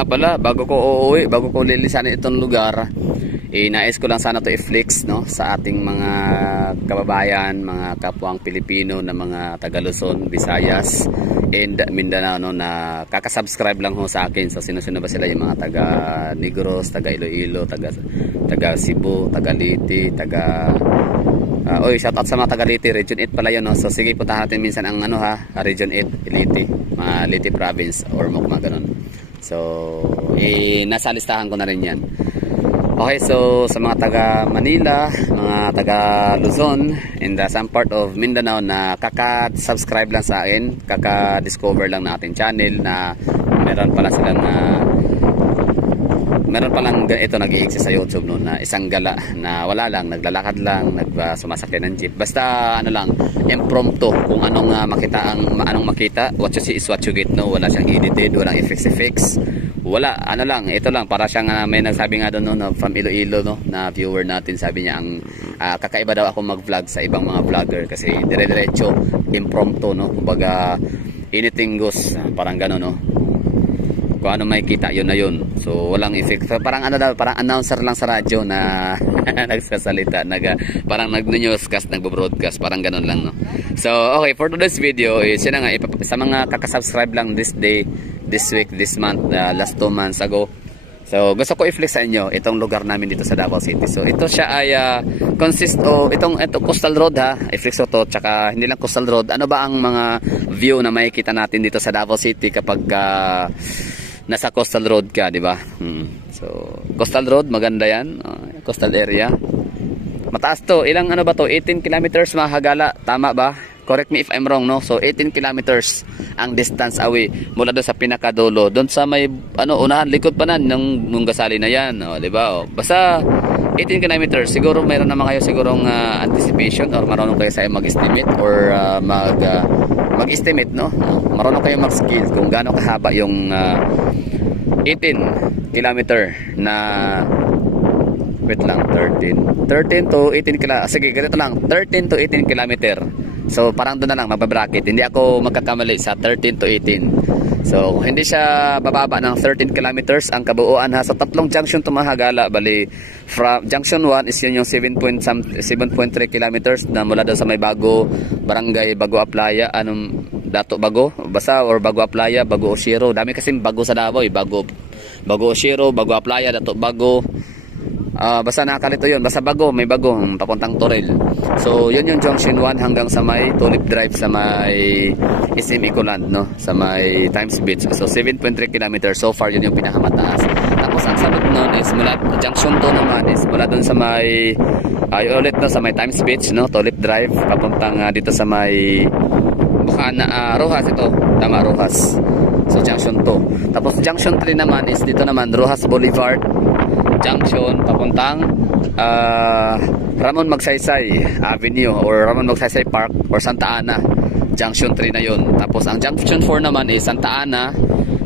nga pala, bago ko uuwi, bago ko lilisanin itong lugar, nais ko lang sana to i-flex, no, sa ating mga kababayan, mga kapwang Pilipino na mga taga Luzon, Visayas, and Mindanao, no, na kakasubscribe lang ho sa akin. So sino-sino ba sila? Yung mga taga Negros, taga Iloilo, taga Cebu, taga Liti, taga shout out sa mga taga Liti, Region 8 pala yun, no? So sige, puntahan natin minsan ang Region 8, Liti, mga Liti Province or mga ganun. So nasa listahan ko na rin yan. Okay, so sa mga taga Manila, mga taga Luzon, and some part of Mindanao na kaka-subscribe lang sa akin, kaka-discover lang na ating channel na meron pala ito nag-i-exist sa YouTube, no, na isang gala na wala lang, naglalakad lang, sumasakyan ng jeep. Basta ano lang, impromptu, kung anong makita, what you see is what you get, no. Wala siyang edited, walang effects. Wala, ano lang, ito lang, para siyang may nagsabi nga doon, no, from Iloilo, no, na viewer natin, sabi niya ang kakaiba daw ako mag-vlog sa ibang mga vlogger kasi dire-diretso, impromptu, no, kumbaga anything goes, parang gano'n, no. Kung ano may kita, yun na yun. So walang effect. So, parang parang announcer lang sa radyo na nagsasalita, parang nag-newscast, nagbo-broadcast, parang ganun lang, no. So okay, for today's video is yun nga, sa mga kakasubscribe lang this day, this week, this month, last 2 months ago. So gusto ko i-flex sa inyo itong lugar namin dito sa Davao City. So ito siya ay consist of itong coastal road, i-flex ko to, tsaka hindi lang coastal road. Ano ba ang mga view na makikita natin dito sa Davao City kapag nasa coastal road ka, di ba? So coastal road, maganda yan, coastal area. Mataas to, ilang ano ba to? 18 kilometers mga Hagala, tama ba? Correct me if I'm wrong, no? So 18 kilometers ang distance away mula doon sa pinakadulo, doon sa may unahan, likod pa nan nung gasali na yan, di ba? Basta 18 kilometers, siguro mayroon naman kayo sigurong anticipation or marunong kayo sa mag-estimate or mag-estimate, no? Marunong kayo mag-skill kung gaano kahaba yung 18 kilometer na wait lang, 13 to 18 kilometer. Sige, ganito lang, 13 to 18 kilometer. So parang doon na lang magbabracket. Hindi ako magkakamali sa 13 to 18. So hindi siya bababa ng 13 kilometers ang kabuuan, sa tatlong junction to mga Hagala. Bali from junction 1 is yun yung 7.3 kilometers na mula doon sa may Bago Barangay, Bago Aplaya, Dato Bago, basta, or Bago Aplaya, Bago Oshiro. Dami kasi Bago sa Davao, Bago Oshiro, Bago Aplaya, Dato Bago. Basta nakakalito yun, basta Bago, may Bago papuntang Toril. So yun yung junction 1 hanggang sa may Tulip Drive, sa may SM Ecoland, no, sa may Times Beach. So 7.3 kilometers so far, yun yung pinakamataas. Tapos ang sabot nun is mula junction 2 naman is mula dun sa may ulit, no, sa may Times Beach, no, Tulip Drive papuntang dito sa may Rojas, ito tama, Rojas. So junction 2. Tapos junction 3 naman is dito naman, Rojas Boulevard Junction papuntang Ramon Magsaysay Avenue or Ramon Magsaysay Park or Santa Ana. Junction 3 na yun. Tapos ang junction 4 naman is Santa Ana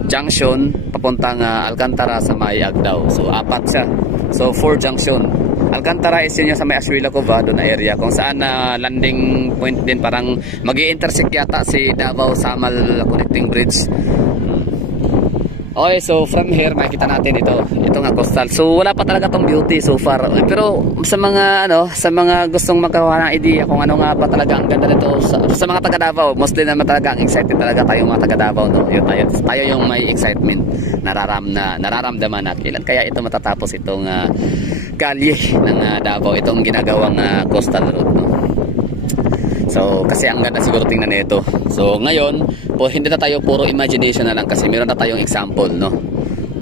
Junction papuntang Alcantara sa may Agdao. So 4 siya. So 4 junction. Alcantara is yun yung sa may Aswila Cova, doon na area kung saan landing point din, parang mag-i-intersect yata si Davao Samal Connecting Bridge. Okay, so from here makikita natin ito nga coastal. So wala pa talaga tong beauty so far. Pero sa mga gustong magkaroon ng idea kung ano nga ba talaga ang ganda nito sa mga taga Davao, mostly naman talaga ang excited talaga tayong mga taga Davao, no. Yun tayo yung may excitement nararamdaman natin. Kailan kaya ito matatapos, itong kalye ng Davao, itong ginagawang coastal road, no. So kasi ang ganda siguro tingnan nito. So ngayon hindi na tayo puro imagination na lang, kasi meron na tayong example, no,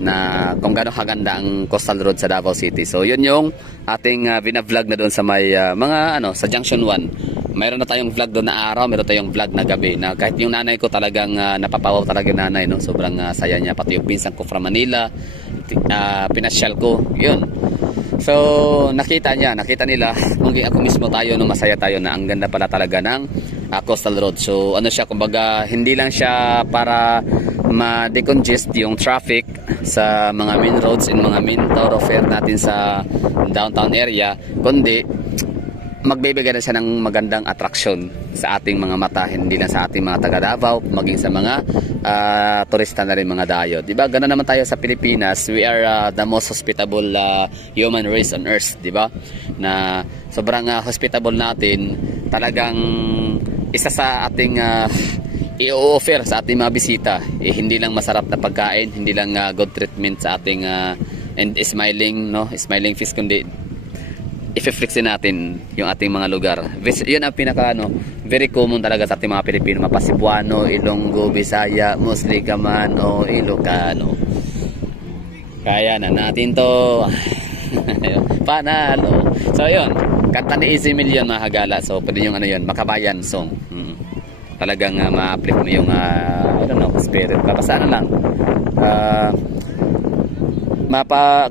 na kung gaano kaganda ang coastal road sa Davao City. So yun yung ating bina-vlog na doon sa may sa junction 1. Mayroon na tayong vlog doon na araw, mayroon tayong vlog na gabi, na kahit yung nanay ko talagang napapawaw talaga yung nanay, no. Sobrang saya niya, pati yung pinsan ko from Manila, pinasyal ko yun. So nakita nila, kung ako mismo tayo, no, masaya tayo na ang ganda pala talaga ng coastal road. So ano siya, kumbaga hindi lang siya para ma-decongest yung traffic sa mga main roads and mga main thoroughfare natin sa downtown area, kundi magbibigay na siya ng magandang attraction sa ating mga mata, hindi lang sa ating mga taga Davao, maging sa mga turista na rin, mga dayo. Diba? Ganun naman tayo sa Pilipinas. We are the most hospitable human race on earth, diba? Na sobrang hospitable natin. Talagang isa sa ating i-offer sa ating mga bisita, hindi lang masarap na pagkain, hindi lang good treatment sa ating and smiling, no, smiling face, kundi i-flexin natin yung ating mga lugar. Yun ang pinaka very common talaga sa ating mga Pilipino, Mapasibuano, Ilonggo, Bisaya, Musligaman o Ilocano. Kaya na natin to. Panalo. So yun, kanta ni Easy Million, mga Hagala. So pwede yung yun, Makabayan song. Talagang ma-uplift mo yung I don't know, spirit. Papasana lang.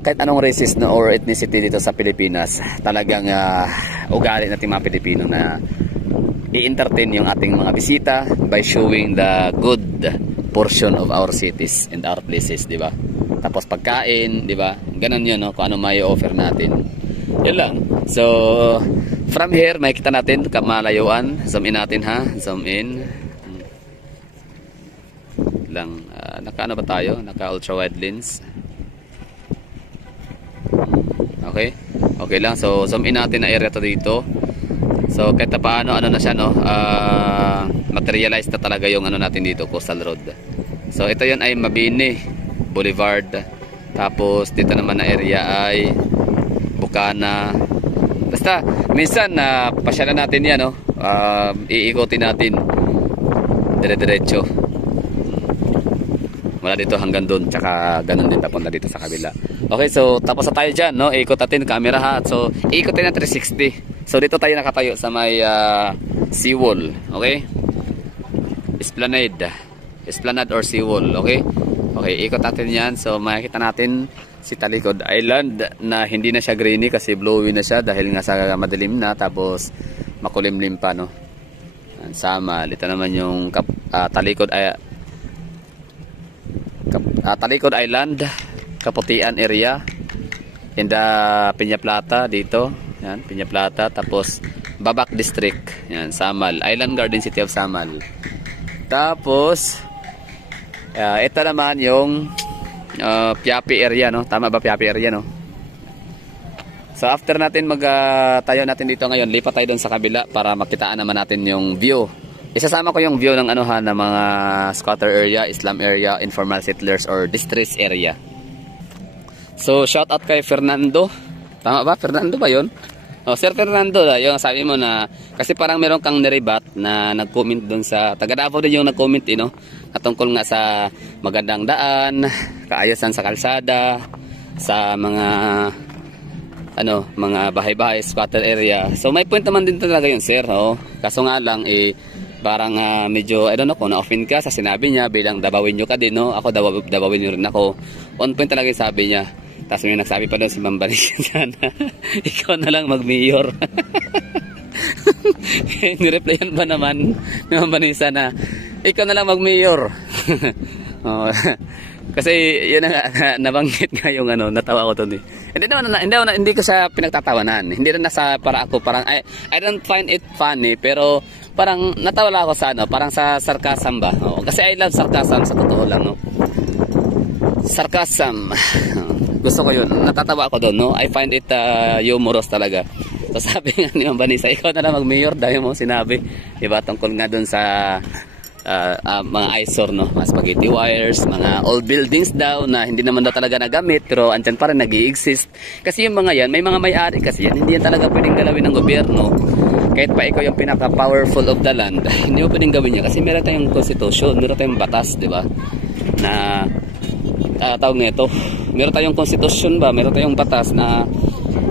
Kahit anong races or ethnicity dito sa Pilipinas, talagang ugali natin mga Pilipino na i-entertain yung ating mga bisita by showing the good portion of our cities and our places, di ba? Tapos pagkain, di ba? Ganun yun, no? Kung ano may offer natin. Yun lang. So, from here, makikita natin kamalayuan. Zoom in natin, ha? Zoom in. Lang. Naka-ano ba tayo? Naka-ultra wide lens. Okay? Okay lang. So, zoom in natin na area to dito. So, kahit paano, na siya, no? Materialize na talaga yung natin dito, Coastal Road. So, ito yun ay Mabini Boulevard. Tapos, dito naman na area ay Bukana. Basta, minsan, pasyalan natin yan, no? Iikotin natin. Dire-diretso. Mula dito hanggang doon, tsaka ganun din papunta dito sa kabila. Okay, so tapos na tayo dyan, no? Ikot natin camera, ha. So ikotin na 360. So dito tayo nakatayo sa may seawall, okay? Esplanade or seawall, okay? Okay, ikot natin yan. So makikita natin si Talikod Island na hindi na siya greeny kasi blowy na siya dahil nga sa madilim na, tapos makulimlim pa, no? Sama, ito naman yung Talikod Island, Kaputian area in the Peña Plata dito. Yan, Peña Plata, tapos Babak District. Yan, Samal, Island Garden City of Samal. Tapos ito naman yung Piapi area, no? Tama ba, Piapi area, no? So after natin tayo natin dito ngayon, lipat tayo doon sa kabila para makitaan naman natin yung view. Isasama ko yung view ng ng mga squatter area, slum area, informal settlers or distress area. So shout out kay Fernando. Tama ba? Fernando ba 'yon? Oh, Sir Fernando, yung sabi mo na kasi parang meron kang niribat na nag-comment doon sa taga Davao din yung nag-comment, no? Natungkol nga sa magandang daan, kaayasan sa kalsada, sa mga mga bahay-bahay, squatter area. So may point naman din talaga yun, sir, oh. Kaso nga lang parang medyo, I don't know kung na-offend ka sa sinabi niya bilang Dabawinyo ka din, no? Ako Dabawinyo rin ako. On point talaga yung sabi niya. Tapos may nagsabi pa doon si Ma'am Vanessa sana, ikaw na lang mag-mayor. Nireplyan ba naman ni Ma'am Vanessa na ikaw na lang mag-mayor? Oh, kasi yun nga, nabanggit nga yung natawa ko doon. Hindi ko sa pinagtatawanan. Hindi rin nasa para ako, parang I don't find it funny, pero parang natawa ako sa parang sa sarcasm ba. Oh, kasi I love sarcasm sa totoo lang, no. Sarcasm. Gusto ko yun. Natatawa ako doon, no. I find it humorous talaga. So sabi nga ni Ma'am Vanessa, ikaw na lang mag-mayor, dahil mo sinabi, diba, tungkol nga doon sa mga eyesore, no, mga spaghetti wires, mga old buildings daw na hindi naman daw talaga nagamit pero andyan pa rin nag-i-exist. Kasi yung mga yan, may mga may-ari kasi yan, hindi yan talaga pwedeng galawin ng gobyerno. Kahit pa ikaw yung pinaka-powerful of the land, hindi mo pwedeng gawin niya kasi meron tayong constitution, meron tayong batas, di ba? Na tawag nito, meron tayong constitution ba, meron tayong batas na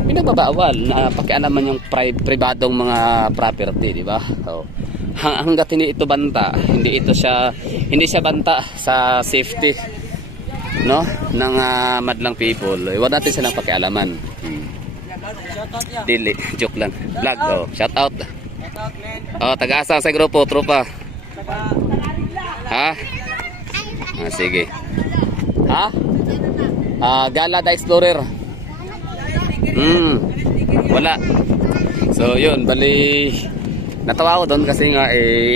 pinagbabawal na pakialaman yung pribadong mga property, di ba? So, hangga't hindi ito banta, hindi siya banta sa safety, no, ng madlang people, huwag natin silang pakialaman. Dili, joke lang. Vlog, oh, shout out. Oh, taga-asa sa grupo, tropa. Ha? Sige. Ha? Gala the Explorer. Wala. So, yun, bali natawa ako doon kasi nga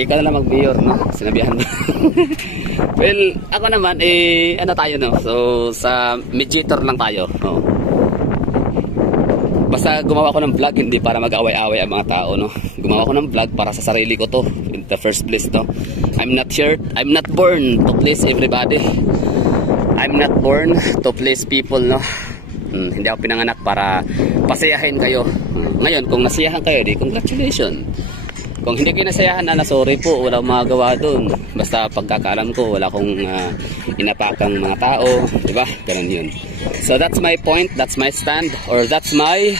ikaw na lang mag-mayor, no? Sinabihan mo. Well, ako naman ano tayo, no? So sa mediator lang tayo, no? Basta gumawa ko ng vlog hindi para mag-away-away ang mga tao, no? Gumawa ko ng vlog para sa sarili ko to in the first place, no? I'm not born to please everybody. I'm not born to please people, no? Hindi ako pinanganak para pasayahin kayo. Ngayon, kung nasiyahan kayo, di congratulations. Kung hindi kayo nasayahan, sorry po, wala akong magagawa doon. Basta pagkakaalam ko, wala akong inapakang mga tao, di ba? Ganun yun. So that's my point, that's my stand, or that's my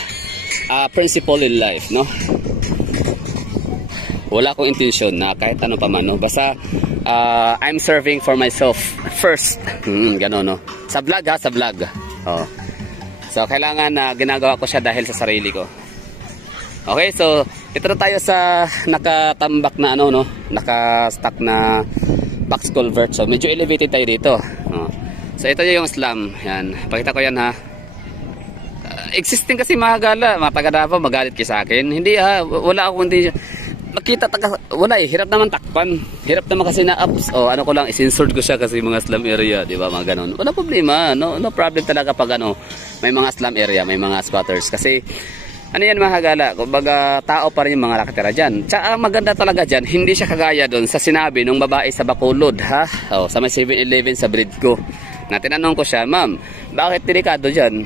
principle in life, no? Wala akong intention na kahit ano pa man, no? Basta I'm serving for myself first. Gano'n, no? Sa vlog, ha? Sa vlog. Oh. So kailangan na ginagawa ko siya dahil sa sarili ko. Okay, so ito na tayo sa nakatambak na ano, no? Naka-stack na box culvert. So medyo elevated tayo dito. Oh. So ito yung slum. Yan. Pakita ko yan, ha. Existing kasi mahagala. Mga taga-Davao magalit kayo sa akin. Hindi, ha. Wala ako hindi. Makita wala hirap naman takpan. Hirap naman kasi na ups. Oh, ano ko lang isinsured ko siya kasi mga slum area, 'di ba? Mga ganun. Wala problema. No problem talaga pag ano, may mga slum area, may mga squatters kasi ano yan mahagala, kumbaga tao pa rin yung mga nakatira dyan. Tsaka maganda talaga dyan, hindi siya kagaya doon sa sinabi nung babae sa Bacolod, ha? Oh, sa may 7-Eleven sa Bridco. Na tinanong ko siya, ma'am, bakit delikado dyan?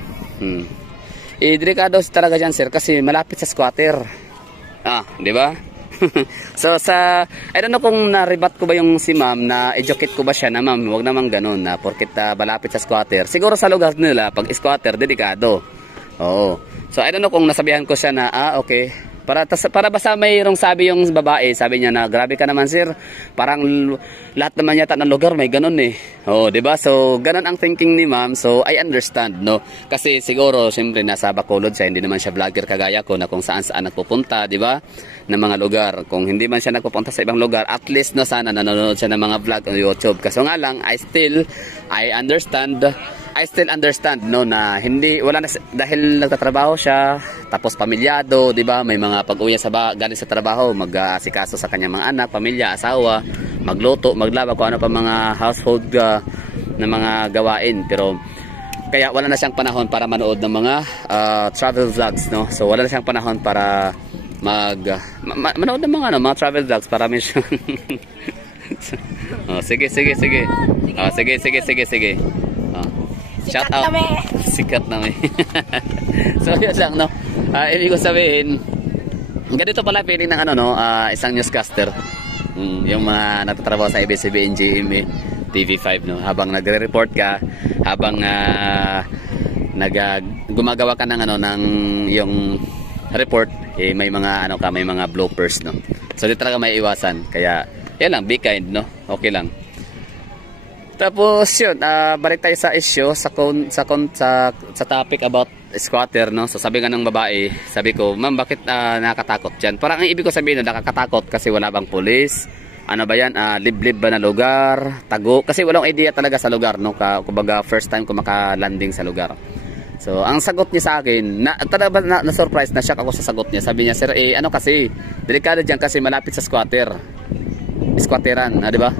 Delikado talaga dyan, sir, kasi malapit sa squatter. Di ba? So I don't know kung naribat ko ba yung si ma'am na educate ko ba siya na ma'am, huwag naman ganun na porkit malapit sa squatter. Siguro sa lugar nila, pag squatter, delikado. Oo. So I don't know kung nasabihan ko siya na okay. Para basta mayroong sabi yung babae, sabi niya na grabe ka naman sir. Parang lahat naman yata ng lugar may ganun eh. Oh, 'di ba? So ganun ang thinking ni ma'am. So I understand, no? Kasi siguro siyempre nasa Bacolod siya, hindi naman siya vlogger kagaya ko na kung saan nagpupunta, 'di ba? Ng mga lugar. Kung hindi man siya nagpupunta sa ibang lugar, at least no sana nanonood siya ng mga vlog on YouTube. Kaso nga lang I still understand no na hindi wala na dahil nagtatrabaho siya tapos pamilyado, 'di ba? May mga pag-uwi galing sa trabaho, mag-asikaso sa kanyang mga anak, pamilya, asawa, magluto, maglaba kung ano pa mga household na mga gawain. Pero kaya wala na siyang panahon para manood ng mga travel vlogs, no? So wala na siyang panahon para manood ng mga travel vlogs para may siyang sige. Sige. Shout out. Sikat na may. So yun lang, no. Ibig ko sabihin, ganito pala feeling ng isang newscaster. Yung mga nagtatrabaho sa ABS-CBN, GMA, TV5, no. Habang nagre-report ka, habang gumagawa ka ng ng yung report, may mga may mga bloopers, no. So di talaga may iwasan. Kaya yan lang, be kind, no. Okay lang. Tapos yun, balik tayo sa issue sa topic about squatter, no. So sabi nga ng babae, sabi ko, ma'am, bakit nakakatakot diyan? Parang ang ibig ko sabihin, nakakatakot kasi wala bang pulis? Ano ba yan? Liblib ba na lugar? Tago? Kasi walang idea talaga sa lugar, no. Kumbaga first time ko maka-landing sa lugar. So ang sagot niya sa akin, talaga na surprise na shock ako sa sagot niya. Sabi niya, sir, kasi delikado diyan kasi malapit sa squatter. Squatteran, di ba?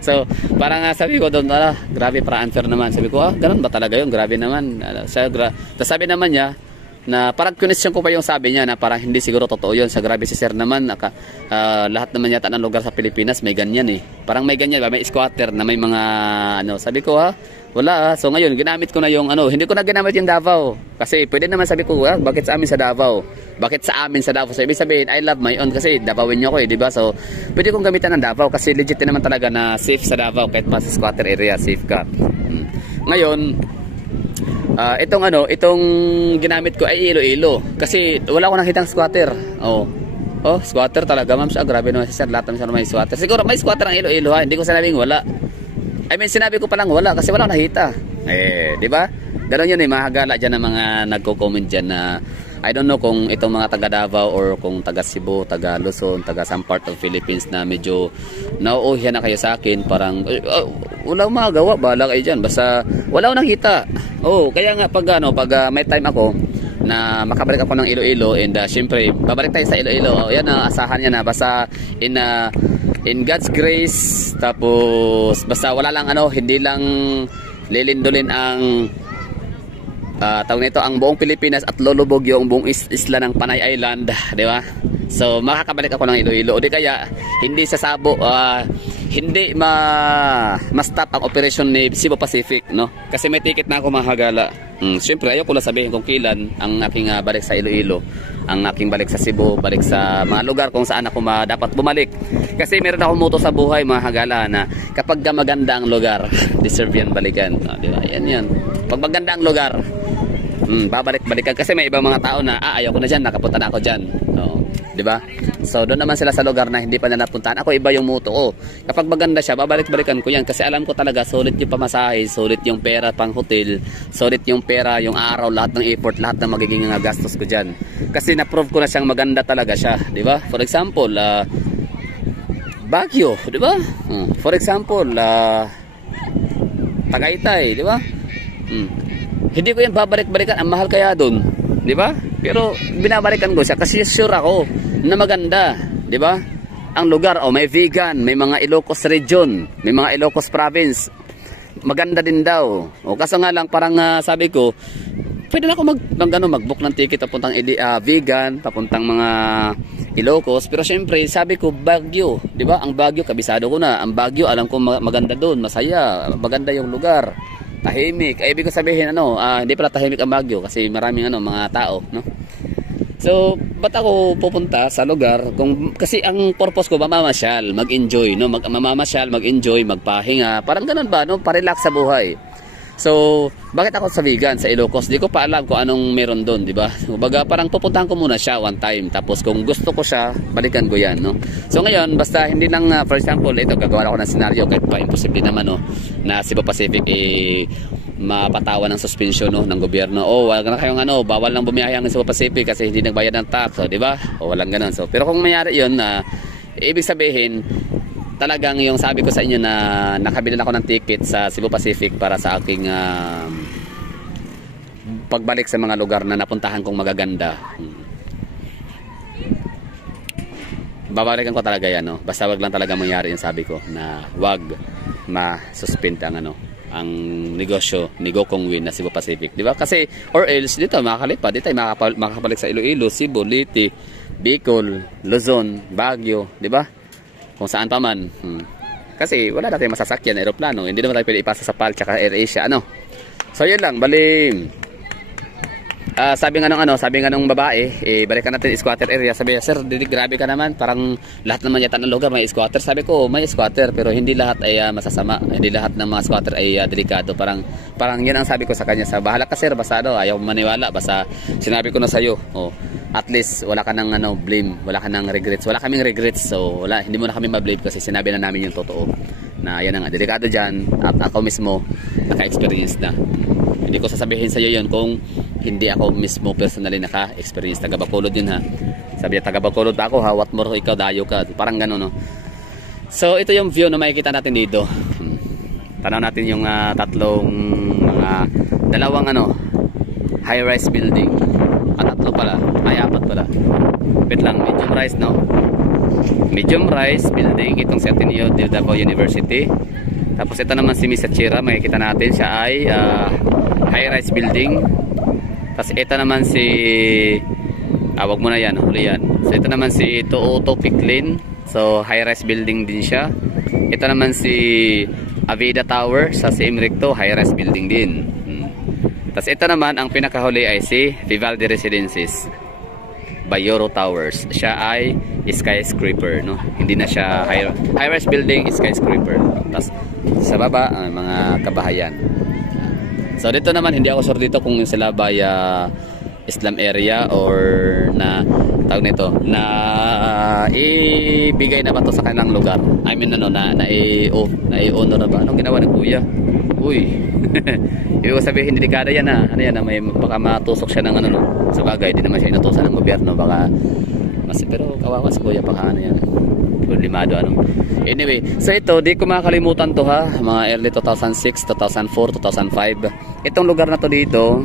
So parang sabi ko doon, grabe, para unfair naman. Sabi ko, ganun ba talaga yun? Grabe naman. Tapos sabi naman niya na parang question ko pa yung sabi niya na parang hindi siguro totoo yun. Sa grabe si sir naman, lahat naman yata ng lugar sa Pilipinas may ganyan eh. Parang may ganyan, may squatter na may mga sabi ko, wala. So ngayon ginamit ko na yung hindi ko na ginamit yung Davao. Kasi pwede naman, sabi ko, bakit sa amin sa Davao? Bakit sa amin sa Davao? So ibig sabihin, I love my own kasi Davawin niyo ko di ba? So pwede kong gamitan ng Davao kasi legit naman talaga na safe sa Davao kahit pa sa squatter area, safe ka. Ngayon, itong ginamit ko ay Iloilo kasi wala akong nakitang squatter. Squatter talaga, ma'am. Grabe naman si sir, lahat naman may squatter. Siguro may squatter ang Iloilo, ha. Hindi ko sinabing wala. I mean, sinabi ko palang wala kasi wala akong nakita. Di ba? Ganun yun mahagala dyan ng mga nagko-comment dyan na I don't know kung itong mga taga Davao or kung taga Cebu, taga Luzon, taga some part of Philippines na medyo nauuhiya na kayo sa akin. Parang, wala akong magagawa, bahala kayo dyan. Basta, wala akong nakita. Kaya nga pag may time ako, na makabalik ako ng Iloilo, and syempre babalik tayo sa Iloilo. Yan ang asahan niya na basta in God's grace. Tapos basta wala lang hindi lang lilindulin ang tawag nito ang buong Pilipinas at lulubog yung buong isla ng Panay Island, di ba? So makakabalik ako ng Iloilo, o di kaya hindi sasabo, hindi ma-stop ang operation ni Cebu Pacific, no? Kasi may ticket na ako, mga hagala. Siyempre ayoko lang sabihin kung kailan ang aking balik sa Iloilo, ang aking balik sa Cebu, balik sa mga lugar kung saan ako dapat bumalik. Kasi meron akong motto sa buhay, mga hagala, na kapag maganda ang lugar, deserve yan balikan, di ba? Yan. Pag maganda ang lugar, babalik-balikan. Kasi may ibang mga tao na ayoko na dyan, nakapunta na ako dyan, no? Di ba? So doon naman sila sa lugar na hindi pa nila napuntahan. Ako iba yung motto ko. Kapag maganda siya, babalik-balikan ko yan kasi alam ko talaga sulit yung pamasahe, sulit yung pera pang hotel, sulit yung pera, yung araw, lahat ng effort, lahat ng magiging gastos ko dyan. Kasi na-prove ko na siyang maganda talaga siya, di ba? For example, Baguio, di ba? For example, Tagaytay, di ba? Hindi ko yan babalik-balikan, ang mahal kaya doon, di ba? Pero binabalikan ko siya kasi sure ako na maganda, di ba? Ang lugar, may vegan, may mga Ilocos region, may mga Ilocos province. Maganda din daw. Kaso nga lang parang sabi ko, pwede na ako mag-book ng ticket papuntang vegan, papuntang mga Ilocos, pero syempre sabi ko Baguio, di ba? Ang Baguio kabisado ko na. Ang Baguio alam ko maganda doon, masaya, maganda yung lugar. Tahimik. Ibig ko sabihin hindi pala tahimik ang Baguio kasi maraming mga tao, no? So, ba't ako pupunta sa lugar kasi ang purpose ko mamamasyal, mag-enjoy, no? Mamamasyal, mag-enjoy, magpahinga. Parang ganun ba, no? Pa-relax sa buhay. So, bakit ako sa vegan sa Ilocos? Di ko pa alam kung anong meron doon, di ba? Kumbaga, parang pupuntahan ko muna siya one time. Tapos kung gusto ko siya, balikan ko yan, no? So ngayon, basta hindi lang, for example, ito, gagawa ako ng scenario kahit pa imposible naman, no? Na Cebu Pacific, mapatawan ng suspension, no, ng gobyerno. Wag na kayong bawal lang bumiyahe ang Cebu Pacific kasi hindi nagbayad ng tax, di ba? Walang ganun. So, pero kung mayari yun, ibig sabihin, talagang yung sabi ko sa inyo na nakabili ako ng ticket sa Cebu Pacific para sa aking pagbalik sa mga lugar na napuntahan kong magaganda. Babalikan ko talaga yan, no? Basta wag lang talaga mangyari yung sabi ko na wag ma-suspend ang negosyo ni Gokong Win na Cebu Pacific, di ba? Kasi or else dito makakalipat, dito ay makakabalik sa Iloilo, Cebu, Leyte, Bicol, Luzon, Baguio, di ba? Kung saan pa man. Kasi wala na tayong masasakyan, aeroplano, hindi naman tayo pwede ipasa sa PAL tsaka AirAsia, So yun lang, bali sabi nga nung babae, balikan natin squatter area. Sabi niya, sir, grabe ka naman, parang lahat naman yata ng lugar may squatter. Sabi ko, may squatter, pero hindi lahat ay masasama, hindi lahat ng mga squatter ay delikado. Parang yan ang sabi ko sa kanya, sa bahala ka sir, basta ayaw maniwala, basta sinabi ko na sa'yo, at least wala ka ng blame, wala ka ng regrets, wala kaming regrets, so hindi mo na kami ma-blame kasi sinabi na namin yung totoo na yan nga, delikado dyan, at ako mismo naka-experience na. Hindi ko sasabihin sa iyo yun kung hindi ako mismo personally naka-experience. Taga-Bacolod yun, ha. Sabi niya, taga-Bacolod ako, ha, what more ikaw, dayo ka, parang gano'n, no. So ito yung view na makikita natin dito. Tanaw natin yung dalawang high-rise building. Tatlo pala, ay apat pala. Wait lang, medium rise, no? Medium rise building, itong si Ateneo de Davao University. Tapos ito naman si Miss Achira, makikita natin siya ay high-rise building. Tapos ito naman si wag mo na yan, huli yan. So ito naman si Tooto Piklin. So high-rise building din siya. Ito naman si Avida Tower sa CM Recto, high-rise building din. Tapos ito naman, ang pinakahuli ay si Vivaldi Residences, Bayoro Towers. Siya ay skyscraper, no? Hindi na siya high-rise building, skyscraper. Tapos sa baba, mga kabahayan. So dito naman, hindi ako sure dito kung sila by Islam area or na tawag nito na ibigay na ba to sa kanilang lugar. I mean na-honor na ba? Anong ginawa ni Kuya? Uy. Ibig sabihin delikado yan, ha. May baka matusok siya ng sa bagay, hindi naman siya inutusan ng gobyerno, baka pero kawawa si Kuya, baka yan. problemado ano. Anyway, so ito, di ko makakalimutan to ha, mga early 2006, 2004, 2005. Itong lugar na to dito,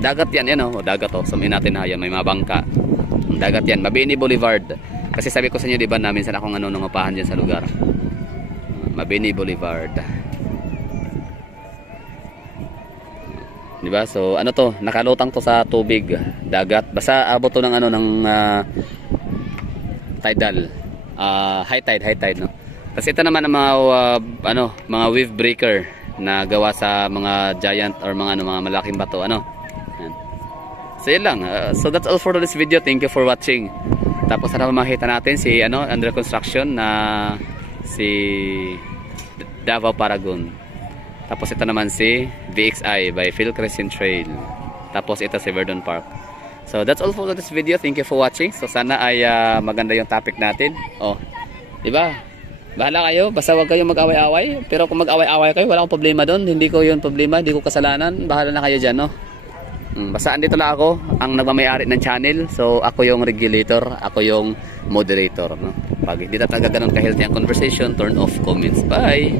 dagat yan, yan oh, dagat oh. Sumin natin ha, yan, may mga bangka. Dagat yan, Mabini Boulevard. Kasi sabi ko sa inyo, di ba, namin sana akong nangungupahan dyan sa lugar. Mabini Boulevard. Di ba? So, ano to, nakalutang to sa tubig, dagat. Basta abot to ng ano, ng tidal. High tide, no. Kasi ito naman ang mga mga wave breaker na gawa sa mga giant or mga mga malaking bato ano. Yan. So yun lang. So that's all for this video. Thank you for watching. Tapos sana makita natin si under construction na si Davao Paragon. Tapos ito naman si VXI by Phil Crescent Trail. Tapos ito si Verdon Park. So that's all for this video. Thank you for watching. So sana ay maganda yung topic natin. Oh, 'di ba? Bahala kayo, basta wag kayong mag-away-away. Pero kung mag-away-away kayo, wala akong problema doon. Hindi ko 'yun problema, hindi ko kasalanan. Bahala na kayo diyan, no. Basta andito lang ako, ang nagmamay-ari ng channel. So ako yung regulator, ako yung moderator, no. Pag hindi tayo ganoon ka-healthy ang conversation, turn off comments. Bye.